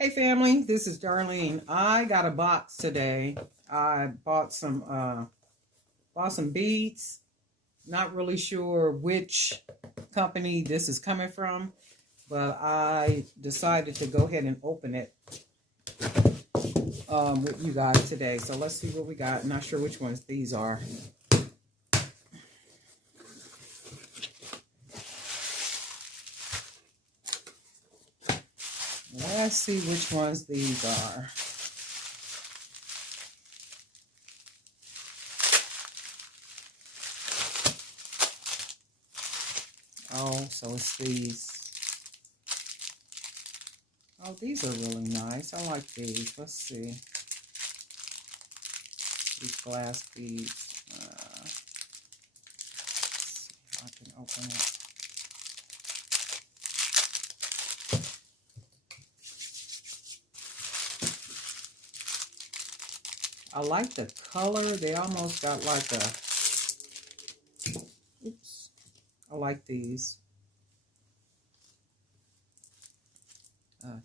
Hey family, this is Darlene. I got a box today. I bought some beads. Not really sure which company this is coming from, but I decided to go ahead and open it with you guys today. So let's see what we got. Not sure which ones these are. Let's see which ones these are. Oh, so it's these. Oh, these are really nice. I like these. Let's see. These glass beads. Let's see if I can open it. I like the color. They almost got like a, oops. I like these.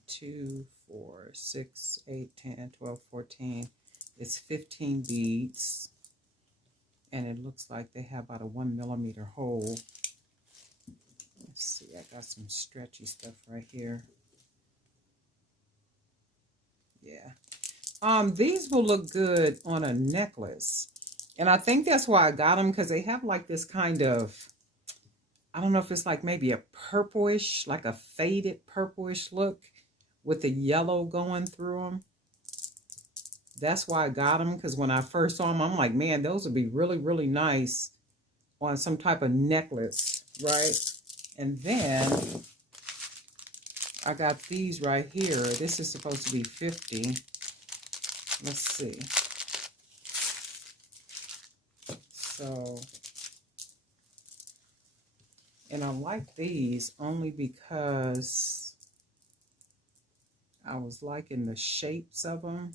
2, 4, 6, 8, 10, 12, 14. It's 15 beads. And it looks like they have about a 1 millimeter hole. Let's see, I got some stretchy stuff right here. Yeah. These will look good on a necklace. And I think that's why I got them, because they have like this kind of, I don't know if it's like maybe a purplish, like a faded purplish look with the yellow going through them. That's why I got them, because when I first saw them, I'm like, man, those would be really, really nice on some type of necklace, right? And then I got these right here. This is supposed to be 50. Let's see. So, and I like these only because I was liking the shapes of them.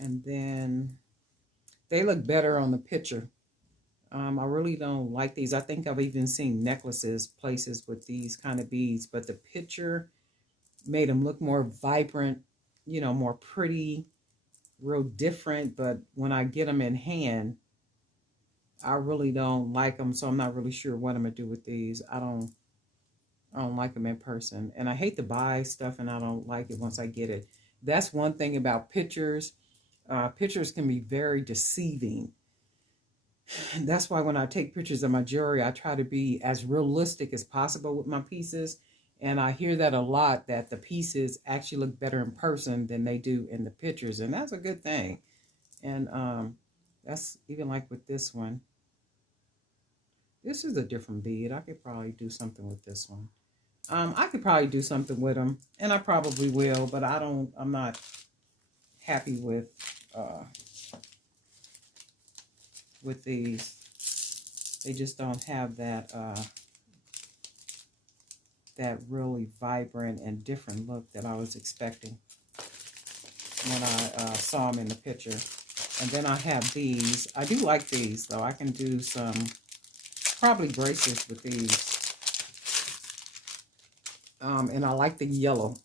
And then they look better on the picture. I really don't like these. I think I've even seen necklaces places with these kind of beads, but the picture made them look more vibrant, you know, more pretty, real different. But when I get them in hand, I really don't like them, so I'm not really sure what I'm gonna do with these. I don't like them in person, and I hate to buy stuff and I don't like it once I get it. That's one thing about pictures. Pictures can be very deceiving. And that's why when I take pictures of my jewelry, I try to be as realistic as possible with my pieces. And I hear that a lot, that the pieces actually look better in person than they do in the pictures, and that's a good thing. And that's even like with this one. This is a different bead. I could probably do something with this one. I could probably do something with them, and I probably will, but I'm not happy with these. They just don't have that that really vibrant and different look that I was expecting when I saw them in the picture. And then I have these. I do like these, though. I can do some probably bracelets with these. And I like the yellow.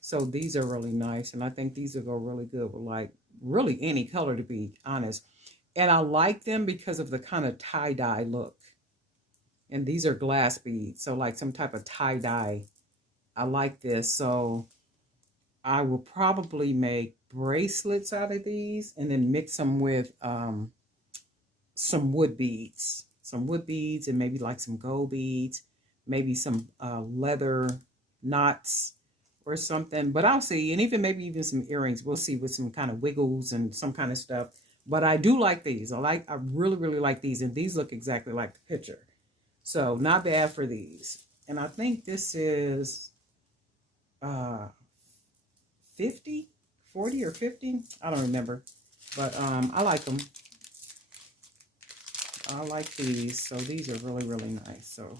So these are really nice. And I think these will go really good with like really any color, to be honest. And I like them because of the kind of tie-dye look. And these are glass beads. So like some type of tie-dye. I like this. So I will probably make bracelets out of these and then mix them with some wood beads. Some wood beads and maybe like some gold beads. Maybe some leather knots or something. But I'll see. And maybe even some earrings. We'll see, with some kind of wiggles and some kind of stuff. But I do like these. I really, really like these. And these look exactly like the picture. So not bad for these. And I think this is 50, 40 or 50. I don't remember. But I like them. I like these. So these are really, really nice. So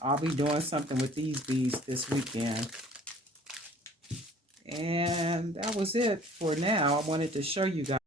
I'll be doing something with these beads this weekend. And that was it for now. I wanted to show you guys.